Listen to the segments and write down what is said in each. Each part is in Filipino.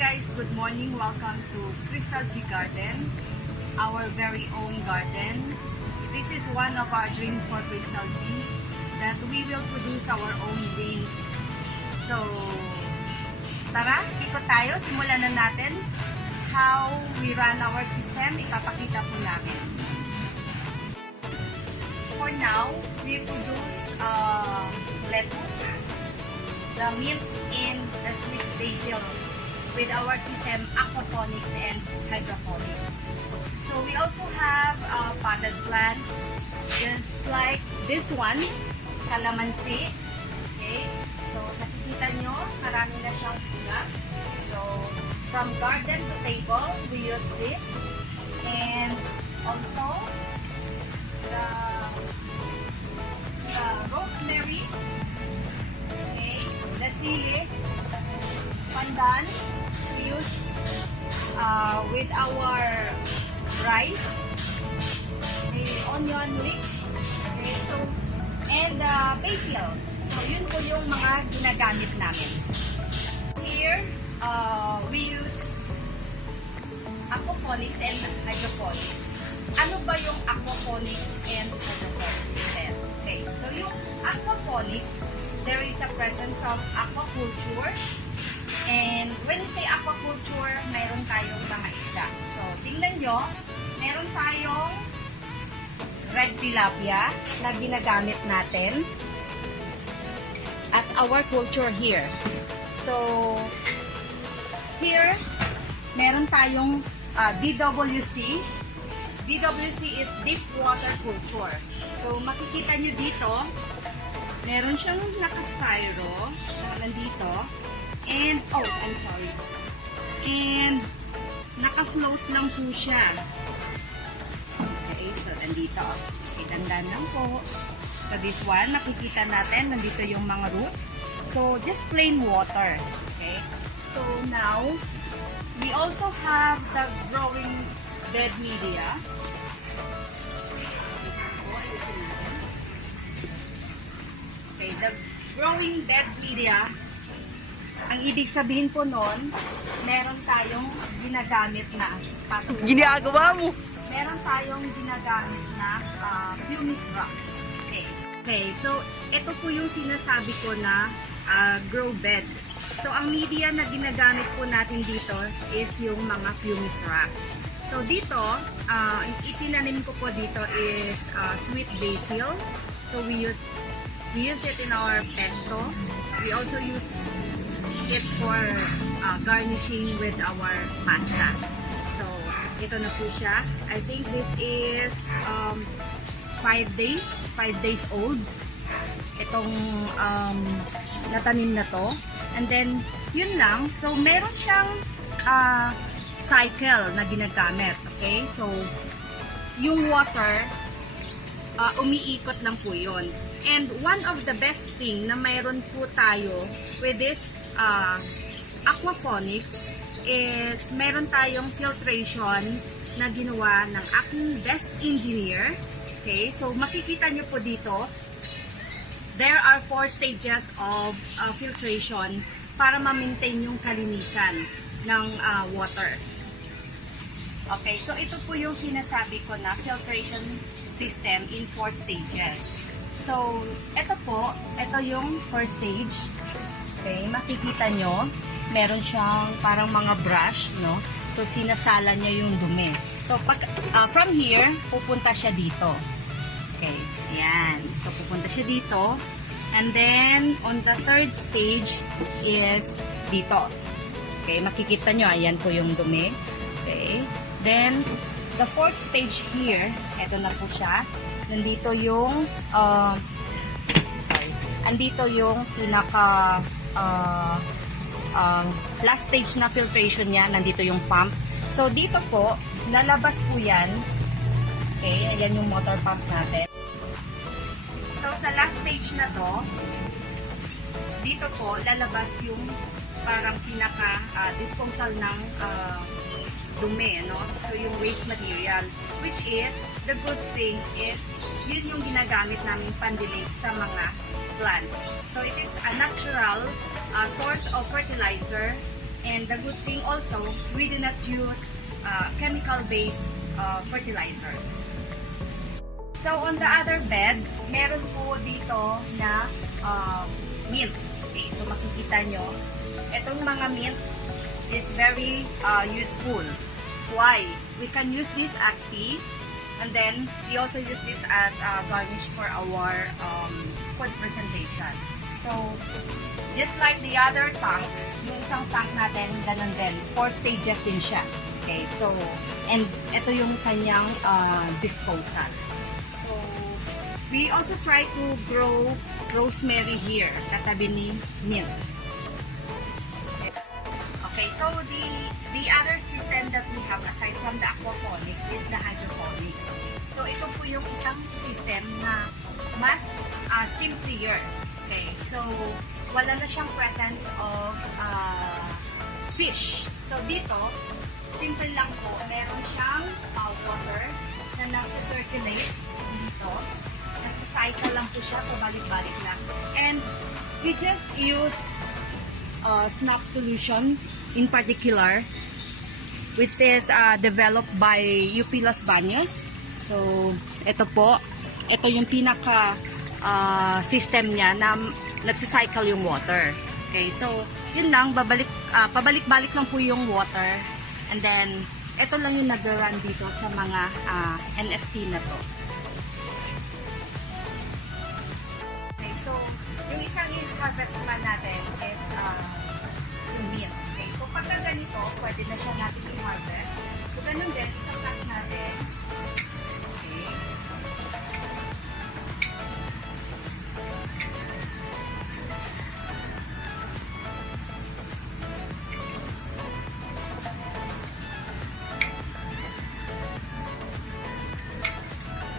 guys, good morning. Welcome to Kristal-G Garden, our very own garden. This is one of our dreams for Kristal-G, that we will produce our own greens. So, tara, ikot tayo. Simulan na natin how we run our system. Ipapakita po namin. For now, we produce lettuce, the mint, and the sweet basil with our system aquaponics and hydroponics. So we also have potted plants, just like this one, calamansi. Okay, so nakikita nyo, marami na siyang bunga. So from garden to table, we use this, and also the rosemary, okay, the sili, pandan, we use with our rice, the onion leeks, okay, so, and basil. So, yun po yung mga ginagamit namin. Here, we use aquaponics and hydroponics. Ano ba yung aquaponics and hydroponics system? Okay, so yung aquaponics, there is a presence of aquaculture. And when you say aquaculture, mayroon tayong mga isda. So, tingnan nyo, mayroon tayong red tilapia na ginagamit natin as our culture here. So, here, meron tayong DWC. DWC is deep water culture. So, makikita nyo dito, meron siyang naka-styro na nandito. And, oh, I'm sorry. And, naka-float lang po siya. Okay, so, nandito. Okay, dandan lang po. So, this one, nakikita natin, nandito yung mga roots. So, just plain water. Okay? So, now, we also have the growing bed media. Okay, the growing bed media, ang ibig sabihin po nun, meron tayong ginagamit na patulong. Ginagawa mo! Meron tayong ginagamit na pumice rocks. Okay. Okay, so ito po yung sinasabi ko na grow bed. So ang media na ginagamit po natin dito is yung mga pumice rocks. So dito, itinanim ko po dito is sweet basil. So we use it in our pesto. We also use it for garnishing with our pasta. So, ito na po siya. I think this is 5 days old. Itong natanim na to. And then, yun lang. So, meron siyang cycle na ginagamit. Okay? So, yung water, umiikot lang po yun. And one of the best thing na mayroon po tayo with this aquaponics is meron tayong filtration na ginawa ng aking best engineer. Okay, so makikita nyo po dito, there are 4 stages of filtration para ma-maintain yung kalinisan ng water. Okay, so ito po yung sinasabi ko na filtration system in 4 stages. So, ito po, ito yung first stage. Okay, makikita nyo, meron siyang parang mga brush, no? So, sinasala niya yung dumi. So, pag, from here, pupunta siya dito. Okay, ayan. So, pupunta siya dito. And then, on the third stage is dito. Okay, makikita nyo, ayan po yung dumi. Okay, then, the fourth stage here, eto na po siya. Nandito yung, andito yung pinaka, last stage na filtration niya, nandito yung pump. So, dito po, lalabas po yan. Okay, ayan yung motor pump natin. So, sa last stage na to, dito po, lalabas yung parang pinaka disposal ng dumi, no? So, yung waste material, which is, the good thing is, yun yung ginagamit namin pandilate sa mga plants. So, it is a natural source of fertilizer And the good thing also, we do not use chemical-based fertilizers. So on the other bed, meron po dito na mint. Okay, so makikita nyo, itong mga mint is very useful. Why? We can use this as tea, and then we also use this as garnish for our food presentation. So, just like the other tank, yung isang tank natin, ganun din. 4 stages din siya. Okay, so, and ito yung kanyang disposal. So, we also try to grow rosemary here, katabi ni mint. Okay, so the other system that we have aside from the aquaponics is the hydroponics. So, ito po yung isang system na mas simpler. Okay, so wala na siyang presence of fish. So, dito, simple lang po. Meron siyang water na nag-circulate dito. Nag-cycle lang po siya, pabalik-balik lang. And we just use snap solution in particular, which is developed by UP Los Baños. So, ito po. Ito yung pinaka system niya na nagsicycle yung water. Okay, so, yun lang, pabalik-balik lang po yung water. And then, ito lang yung nag-run dito sa mga NFT na to. Okay, so, yung isang i-harvest naman natin is yung mint. Okay, so pagka ganito, pwede na siya natin i-harvest. So, ganun din, itakat natin. Okay.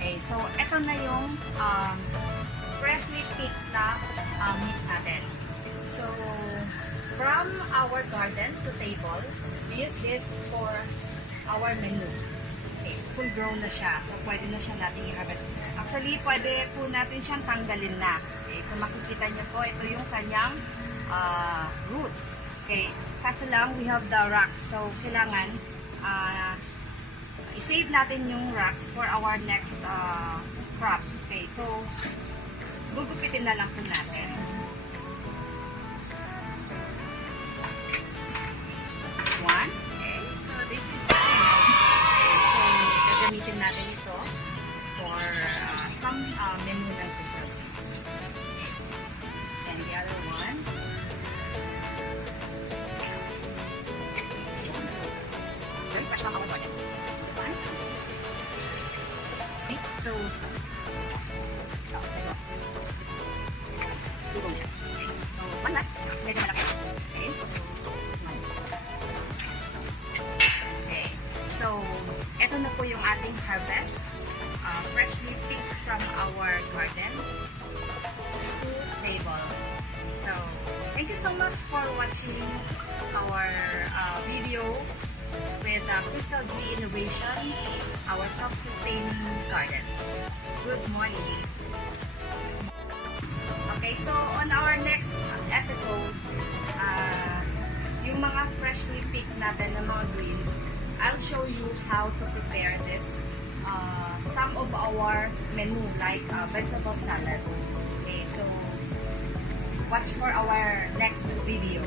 Okay, so ito na yung freshly picked na mint natin. So, from our garden to table, we use this for our menu. Okay, full grown na siya. So, pwede na siya natin i-harvest. Actually, pwede po natin siyang tanggalin na. Okay, so makikita niyo po, ito yung kanyang roots. Okay, kaso lang, we have the rocks. So, kailangan i-save natin yung rocks for our next crop. Okay, so, gugupitin na lang po natin. One. Okay, so this is very nice. Okay, so, gagamitin natin ito for some menu ng dessert. And the other one. Very fresh lang ako po. See? So, dugong siya. Okay. So, one last. Medyo malaki. Okay. Okay. So, eto na po yung ating harvest. Freshly picked from our garden to table. So, thank you so much for watching our video with Kristal-G Innovation, our self-sustaining garden. Good morning. Okay, so on our next episode, yung mga freshly picked natin na mga greens, I'll show you how to prepare this, some of our menu like vegetable salad. Okay, so watch for our next video.